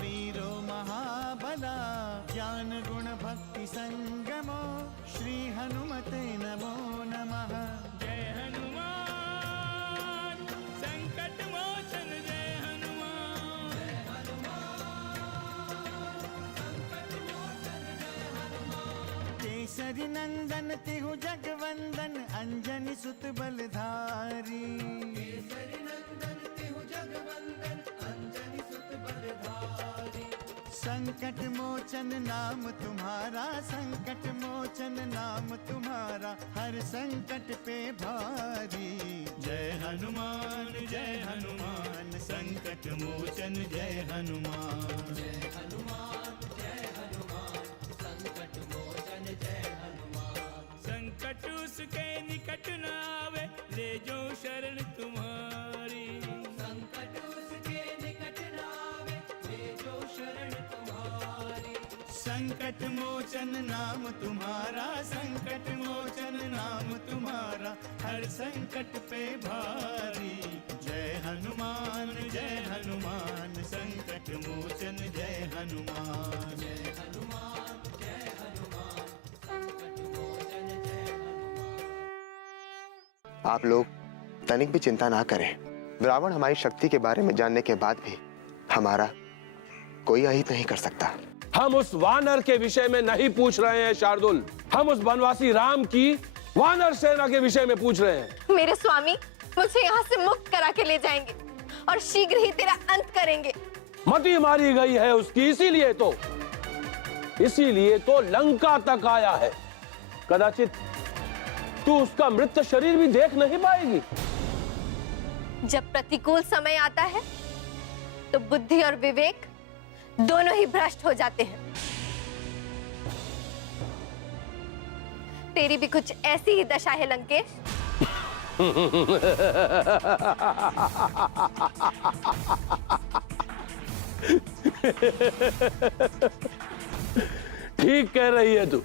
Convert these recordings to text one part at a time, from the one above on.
वीरो महाबला ज्ञान गुण भक्ति संगमो श्री हनुमते नमो नमः। जय हनुमान संकट मोचन जय हनुमान। जय हनुमान केसरी नंदन तिहु जगवंदन अंजनी सुत बलधारी। केसरी नंदन तिहु जगवंदन अंजनी सुत बलधारी। संकट मोचन नाम तुम्हारा संकट मोचन नाम तुम्हारा हर संकट पे भारी। जय हनुमान संकट मोचन जय हनुमान। जय हनुमान संकट मोचन जय हनुमान। संकट उसके निकट न आवे ले जो शरण तुम्हारी। संकट उसके निकट न आवे ले जो शरण तुम्हारी। संकट मोचन नाम तुम्हारा संकट मोचन नाम तुम्हारा हर संकट पे भारी। जय हनुमान संकट मोचन जय हनुमान। जय हनुमान संकट मोचन जय हनुमान। आप लोग तनिक भी चिंता ना करें। रावण हमारी शक्ति के बारे में जानने के बाद भी हमारा कोई अहित नहीं कर सकता। हम उस वानर के विषय में नहीं पूछ रहे हैं शार्दुल, हम उस बनवासी राम की वानर सेना के विषय में पूछ रहे हैं। मेरे स्वामी मुझे यहाँ से मुक्त करा के ले जाएंगे और शीघ्र ही तेरा अंत करेंगे। मति मारी गई है उसकी, इसीलिए तो लंका तक आया है। कदाचित तू उसका मृत शरीर भी देख नहीं पाएगी। जब प्रतिकूल समय आता है तो बुद्धि और विवेक दोनों ही भ्रष्ट हो जाते हैं। तेरी भी कुछ ऐसी ही दशा है लंकेश। ठीक कह रही है तू,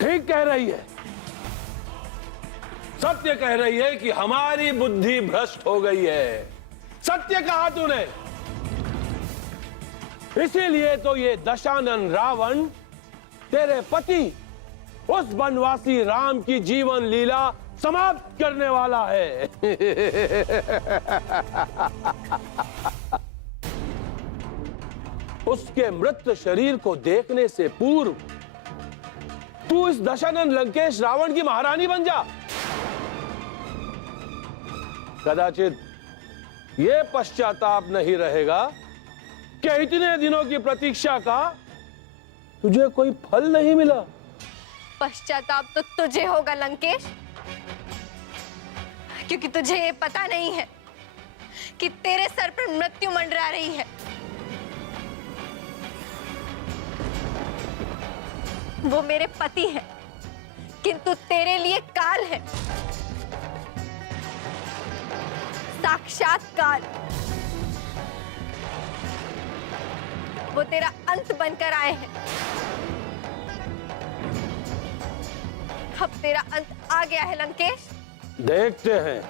ठीक कह रही है, सत्य कह रही है कि हमारी बुद्धि भ्रष्ट हो गई है। सत्य कहा तूने। इसीलिए तो ये दशानन रावण तेरे पति उस बनवासी राम की जीवन लीला समाप्त करने वाला है। उसके मृत शरीर को देखने से पूर्व तू इस दशानन लंकेश रावण की महारानी बन जा। कदाचित ये पश्चाताप नहीं रहेगा कि इतने दिनों की प्रतीक्षा का तुझे कोई फल नहीं मिला। पश्चाताप तो तुझे होगा लंकेश, क्योंकि तुझे ये पता नहीं है कि तेरे सर पर मृत्यु मंडरा रही है। वो मेरे पति हैं, किंतु तेरे लिए काल है, साक्षात काल। वो तेरा अंत बनकर आए हैं। अब तेरा अंत आ गया है लंकेश। देखते हैं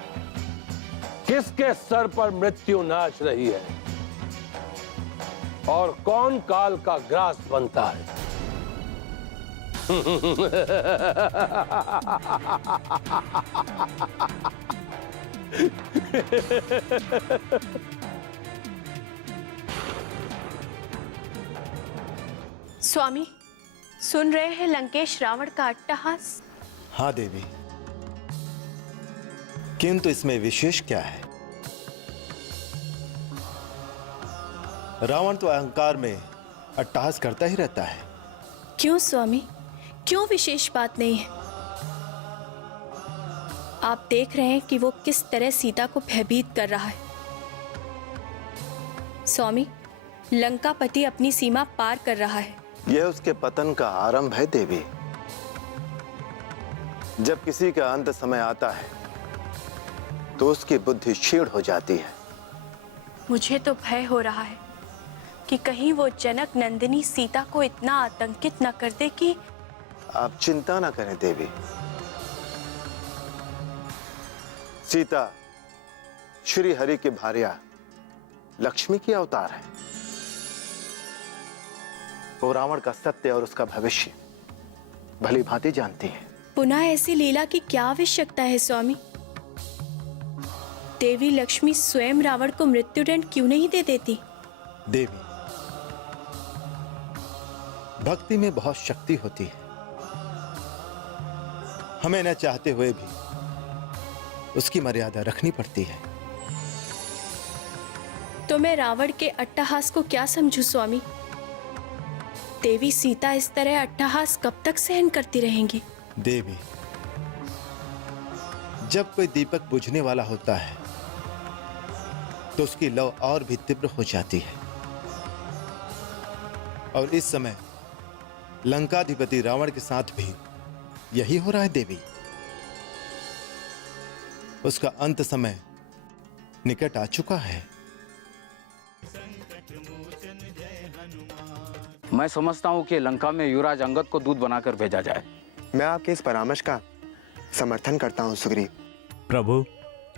किसके सर पर मृत्यु नाच रही है और कौन काल का ग्रास बनता है। स्वामी, सुन रहे हैं लंकेश रावण का अट्टहास? हाँ देवी, किंतु इसमें विशेष क्या है? रावण तो अहंकार में अट्टहास करता ही रहता है। क्यों स्वामी, क्यों विशेष बात नहीं है? आप देख रहे हैं कि वो किस तरह सीता को भयभीत कर रहा है। स्वामी, लंकापति अपनी सीमा पार कर रहा है। यह उसके पतन का आरंभ है देवी। जब किसी का अंत समय आता है तो उसकी बुद्धि क्षीण हो जाती है। मुझे तो भय हो रहा है कि कहीं वो जनक नंदिनी सीता को इतना आतंकित न कर दे कि। आप चिंता ना करें देवी, सीता श्री हरि की भार्या लक्ष्मी की अवतार है। वो रावण का सत्य और उसका भविष्य भली भांति जानती है। पुनः ऐसी लीला की क्या आवश्यकता है स्वामी? देवी लक्ष्मी स्वयं रावण को मृत्युदंड क्यों नहीं दे देती? देवी, भक्ति में बहुत शक्ति होती है। हमें न चाहते हुए भी उसकी मर्यादा रखनी पड़ती है। तो मैं रावण के अट्टहास को क्या समझूं स्वामी? देवी सीता इस तरह अट्टहास कब तक सहन करती रहेंगी? देवी, जब कोई दीपक बुझने वाला होता है तो उसकी लौ और भी तीव्र हो जाती है। और इस समय लंकाधिपति रावण के साथ भी यही हो रहा है देवी। उसका अंत समय निकट आ चुका है। मैं समझता हूं कि लंका में युवराज अंगद को दूत बनाकर भेजा जाए। मैं आपके इस परामर्श का समर्थन करता हूं सुग्रीव। प्रभु,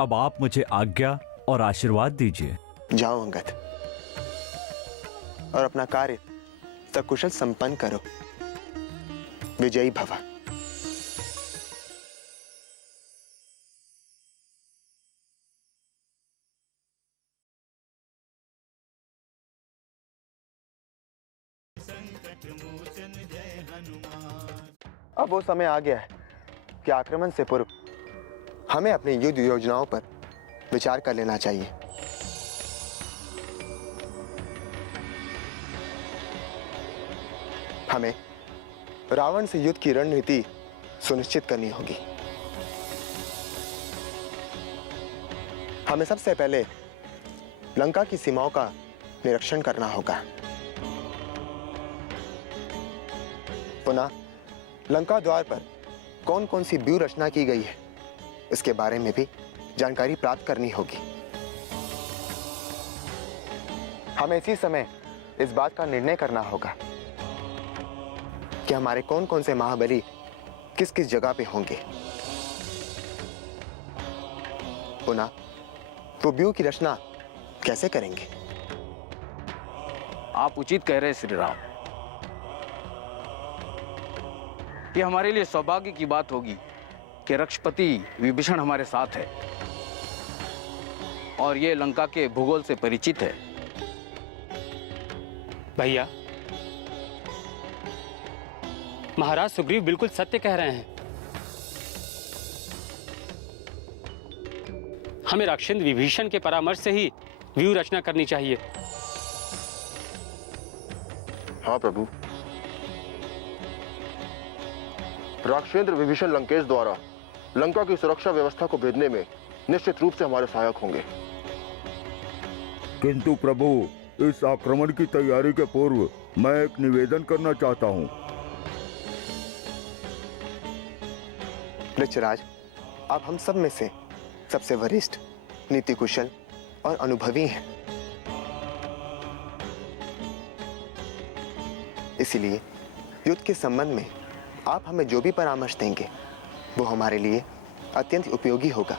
अब आप मुझे आज्ञा और आशीर्वाद दीजिए। जाओ अंगद, और अपना कार्य सकुशल संपन्न करो। विजयी भव। अब वो समय आ गया है कि आक्रमण से पूर्व हमें अपनी युद्ध योजनाओं पर विचार कर लेना चाहिए। हमें रावण से युद्ध की रणनीति सुनिश्चित करनी होगी। हमें सबसे पहले लंका की सीमाओं का निरीक्षण करना होगा। पुनः लंका द्वार पर कौन कौन सी व्यूह रचना की गई है, इसके बारे में भी जानकारी प्राप्त करनी होगी। हमें इसी समय इस बात का निर्णय करना होगा कि हमारे कौन कौन से महाबली किस किस जगह पे होंगे। पुनः वो व्यूह की रचना कैसे करेंगे। आप उचित कह रहे हैं श्री राम। ये हमारे लिए सौभाग्य की बात होगी कि रक्षपति विभीषण हमारे साथ है और ये लंका के भूगोल से परिचित है। भैया, महाराज सुग्रीव बिल्कुल सत्य कह रहे हैं। हमें राक्षस विभीषण के परामर्श से ही व्यूह रचना करनी चाहिए। हाँ प्रभु, राक्षेंद्र विभीषण लंकेश द्वारा लंका की सुरक्षा व्यवस्था को भेदने में निश्चित रूप से हमारे सहायक होंगे। किंतु प्रभु, इस आक्रमण की तैयारी के पूर्व मैं एक निवेदन करना चाहता हूँ। ऋषराज, आप हम सब में से सबसे वरिष्ठ, नीति कुशल और अनुभवी हैं। इसीलिए युद्ध के संबंध में आप हमें जो भी परामर्श देंगे वो हमारे लिए अत्यंत उपयोगी होगा।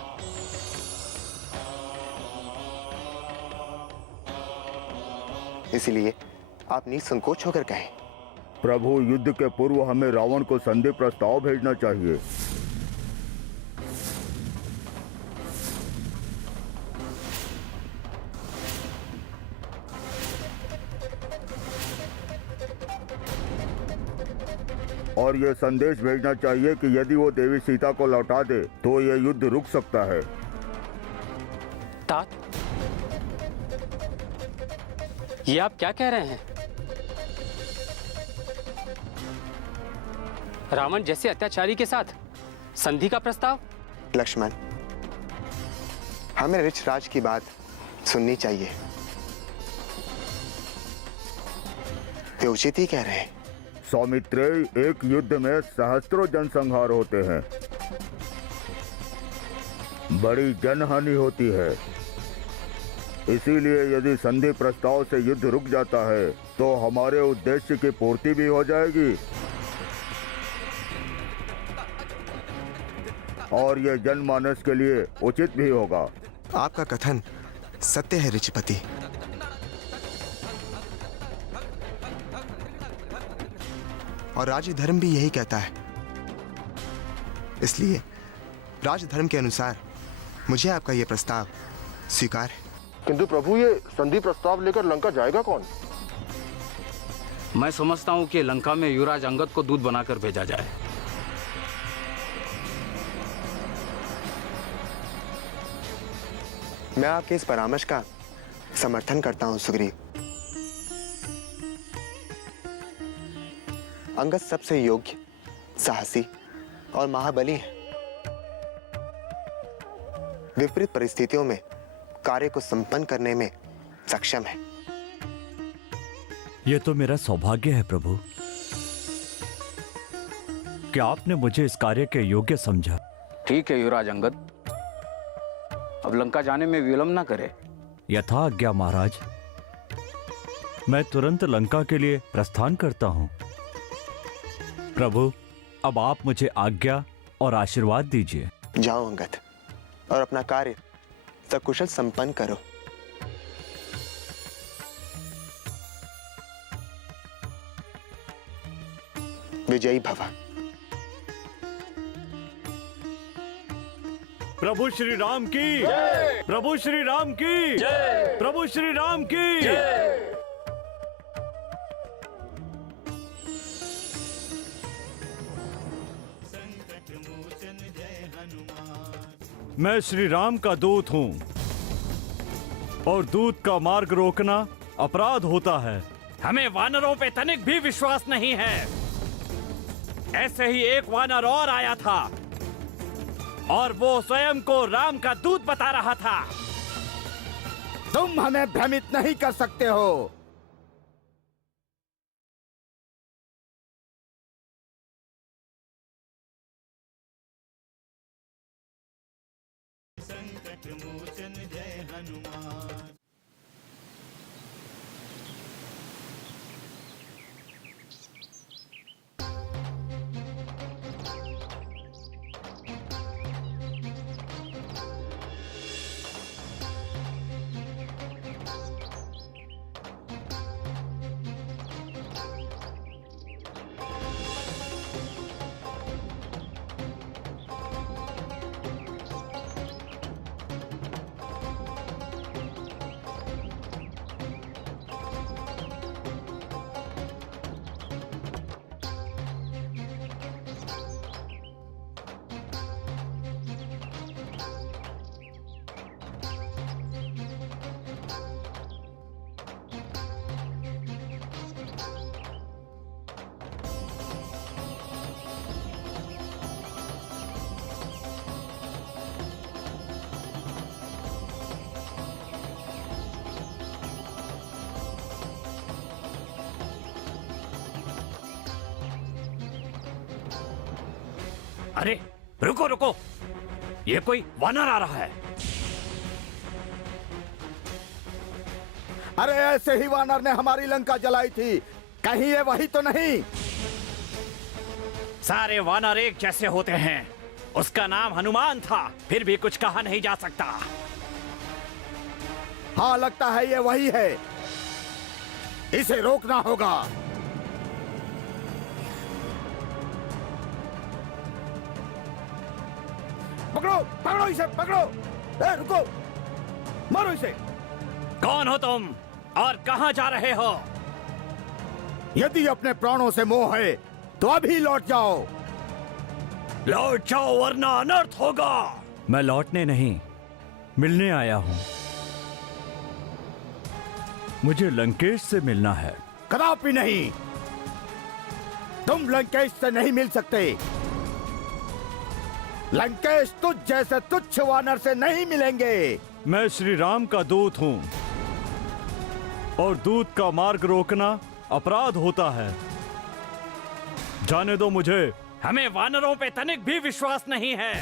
इसलिए आप निसंकोच होकर कहें। प्रभु, युद्ध के पूर्व हमें रावण को संधि प्रस्ताव भेजना चाहिए। और यह संदेश भेजना चाहिए कि यदि वो देवी सीता को लौटा दे तो यह युद्ध रुक सकता है। तात, ये आप क्या कह रहे हैं? रावण जैसे अत्याचारी के साथ संधि का प्रस्ताव? लक्ष्मण, हमें ऋषराज की बात सुननी चाहिए। वे उचित ही कह रहे हैं। सौमित्रेय, एक युद्ध में सहस्त्रों जनसंहार होते हैं, बड़ी जनहानि होती है। इसीलिए यदि संधि प्रस्ताव से युद्ध रुक जाता है तो हमारे उद्देश्य की पूर्ति भी हो जाएगी और यह जनमानस के लिए उचित भी होगा। आपका कथन सत्य है ऋषिपति। और राजधर्म भी यही कहता है। इसलिए राजधर्म के अनुसार मुझे आपका यह प्रस्ताव स्वीकार है। किंतु प्रभु, ये संधि प्रस्ताव लेकर लंका जाएगा कौन? मैं समझता हूँ कि लंका में युवराज अंगद को दूत बनाकर भेजा जाए। मैं आपके इस परामर्श का समर्थन करता हूं सुग्रीव। अंगद सबसे योग्य, साहसी और महाबली है। विपरीत परिस्थितियों में कार्य को संपन्न करने में सक्षम है। यह तो मेरा सौभाग्य है प्रभु कि आपने मुझे इस कार्य के योग्य समझा। ठीक है युवराज अंगद, अब लंका जाने में विलंब न करे। यथा आज्ञा महाराज। मैं तुरंत लंका के लिए प्रस्थान करता हूं। प्रभु, अब आप मुझे आज्ञा और आशीर्वाद दीजिए। जाओ अंगद और अपना कार्य सकुशल संपन्न करो। विजयी भव। प्रभु श्री राम की, प्रभु श्री राम की, प्रभु श्री राम की। मैं श्री राम का दूत हूं और दूत का मार्ग रोकना अपराध होता है। हमें वानरों पे तनिक भी विश्वास नहीं है। ऐसे ही एक वानर और आया था और वो स्वयं को राम का दूत बता रहा था। तुम हमें भ्रमित नहीं कर सकते हो। संकट मोचन जय हनुमान। अरे रुको रुको, ये कोई वानर आ रहा है। अरे ऐसे ही वानर ने हमारी लंका जलाई थी, कहीं ये वही तो नहीं? सारे वानर एक जैसे होते हैं। उसका नाम हनुमान था, फिर भी कुछ कहा नहीं जा सकता। हाँ, लगता है ये वही है। इसे रोकना होगा। पकड़ो पकड़ो इसे, पकड़ो। रुको, मारो इसे। कौन हो तुम और कहां जा रहे हो? यदि अपने प्राणों से मोह है तो अभी लौट जाओ। लौट जाओ वरना अनर्थ होगा। मैं लौटने नहीं, मिलने आया हूं। मुझे लंकेश से मिलना है। कदापि नहीं, तुम लंकेश से नहीं मिल सकते। लंकेश तुझ जैसे तुच्छ वानर से नहीं मिलेंगे। मैं श्री राम का दूत हूं और दूत का मार्ग रोकना अपराध होता है। जाने दो मुझे। हमें वानरों पे तनिक भी विश्वास नहीं है।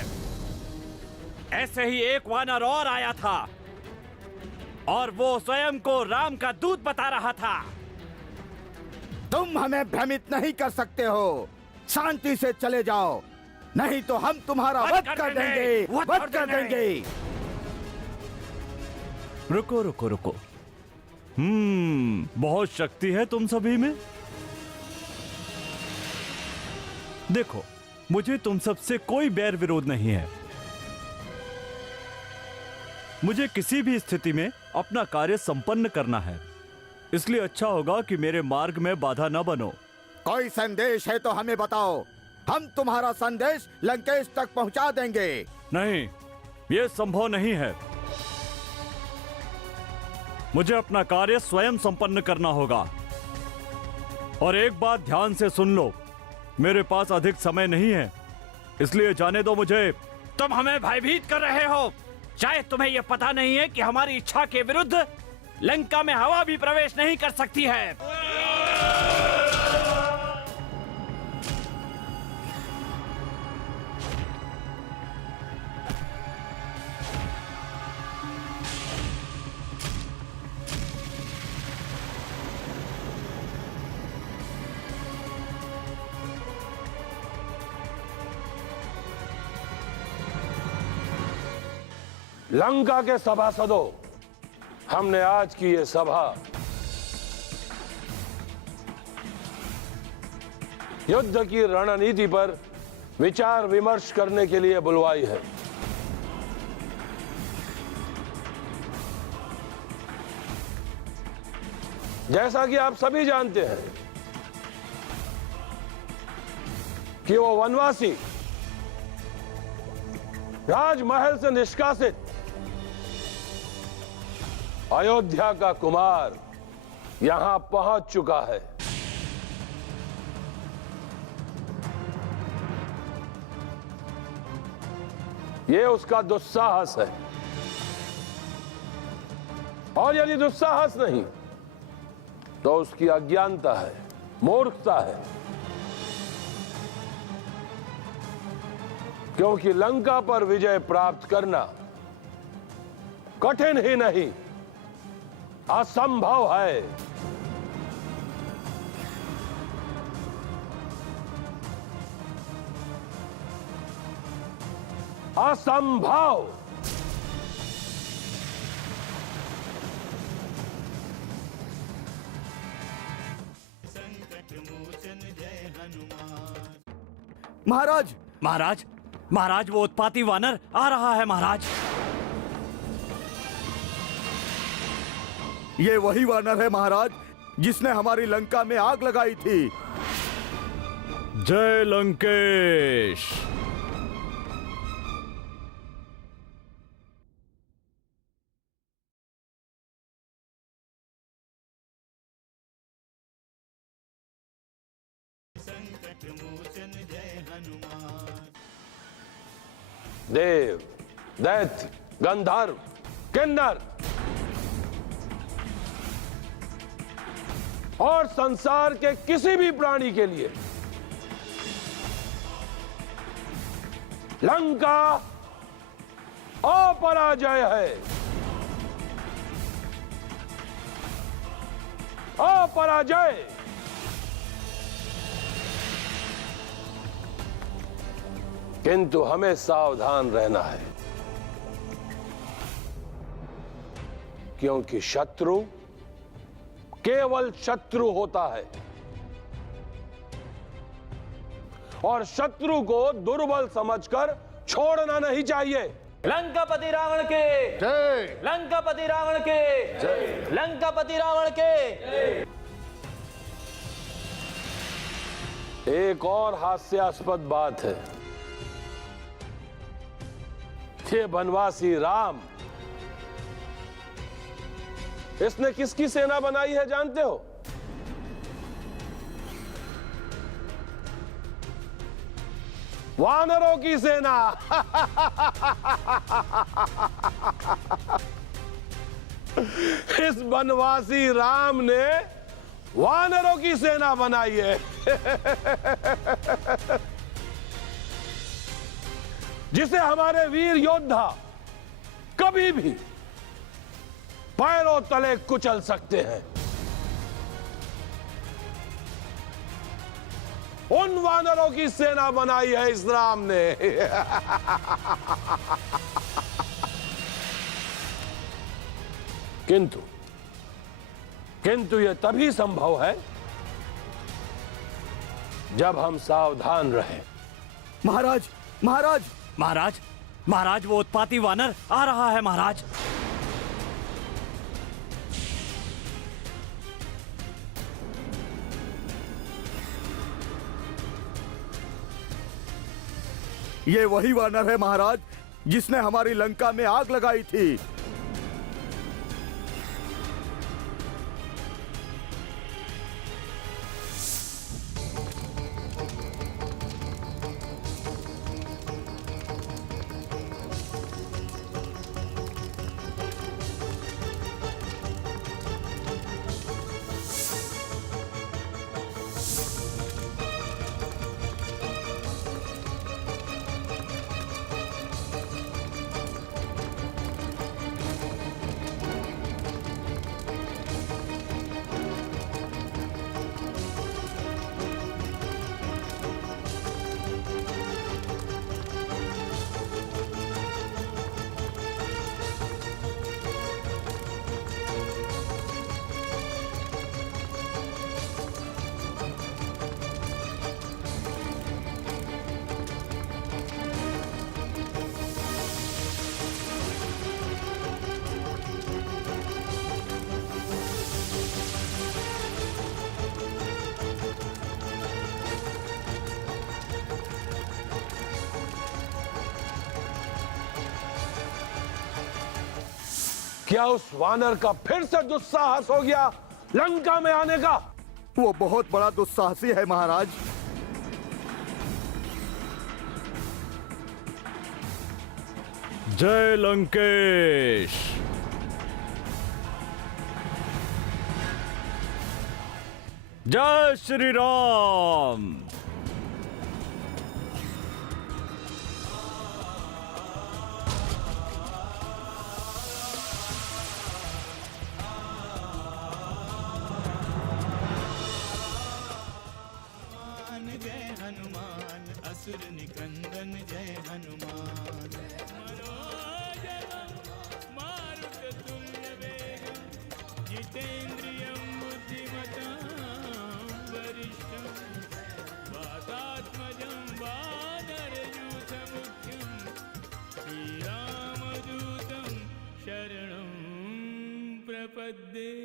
ऐसे ही एक वानर और आया था और वो स्वयं को राम का दूत बता रहा था। तुम हमें भ्रमित नहीं कर सकते हो। शांति से चले जाओ, नहीं तो हम तुम्हारा वध कर देंगे, वध कर देंगे। रुको रुको रुको। बहुत शक्ति है तुम सभी में। देखो, मुझे तुम सबसे कोई बैर विरोध नहीं है। मुझे किसी भी स्थिति में अपना कार्य संपन्न करना है, इसलिए अच्छा होगा कि मेरे मार्ग में बाधा न बनो। कोई संदेश है तो हमें बताओ, हम तुम्हारा संदेश लंकेश तक पहुंचा देंगे। नहीं, यह संभव नहीं है। मुझे अपना कार्य स्वयं संपन्न करना होगा। और एक बात ध्यान से सुन लो, मेरे पास अधिक समय नहीं है, इसलिए जाने दो मुझे। तुम हमें भयभीत कर रहे हो। शायद तुम्हें यह पता नहीं है कि हमारी इच्छा के विरुद्ध लंका में हवा भी प्रवेश नहीं कर सकती है। लंका के सभासदों, हमने आज की ये सभा युद्ध की रणनीति पर विचार विमर्श करने के लिए बुलवाई है। जैसा कि आप सभी जानते हैं कि वो वनवासी राजमहल से निष्कासित अयोध्या का कुमार यहां पहुंच चुका है। यह उसका दुस्साहस है, और यदि दुस्साहस नहीं तो उसकी अज्ञानता है, मूर्खता है। क्योंकि लंका पर विजय प्राप्त करना कठिन ही नहीं, असंभव है। असंभव। महाराज, महाराज, महाराज, वो उत्पाती वानर आ रहा है महाराज। ये वही वानर है महाराज जिसने हमारी लंका में आग लगाई थी। जय लंकेश। देव, दैत्य, गंधर्व, किन्नर और संसार के किसी भी प्राणी के लिए लंका अपराजय है। अपराजय। किंतु हमें सावधान रहना है, क्योंकि शत्रु केवल शत्रु होता है और शत्रु को दुर्बल समझकर छोड़ना नहीं चाहिए। लंकापति रावण के जय। लंकापति रावण के जय। लंकापति रावण के जय। एक और हास्यास्पद बात है, ये बनवासी राम, इसने किसकी सेना बनाई है जानते हो? वानरों की सेना। इस बनवासी राम ने वानरों की सेना बनाई है। जिसे हमारे वीर योद्धा कभी भी पैरों तले कुचल सकते हैं। उन वानरों की सेना बनाई है इस राम ने। किंतु यह तभी संभव है जब हम सावधान रहे। महाराज महाराज महाराज महाराज, वो उत्पाती वानर आ रहा है महाराज। ये वही वानर है महाराज जिसने हमारी लंका में आग लगाई थी। क्या उस वानर का फिर से दुस्साहस हो गया लंका में आने का? वो बहुत बड़ा दुस्साहसी है महाराज। जय लंकेश। जय श्री राम। शरणं प्रपद्ये।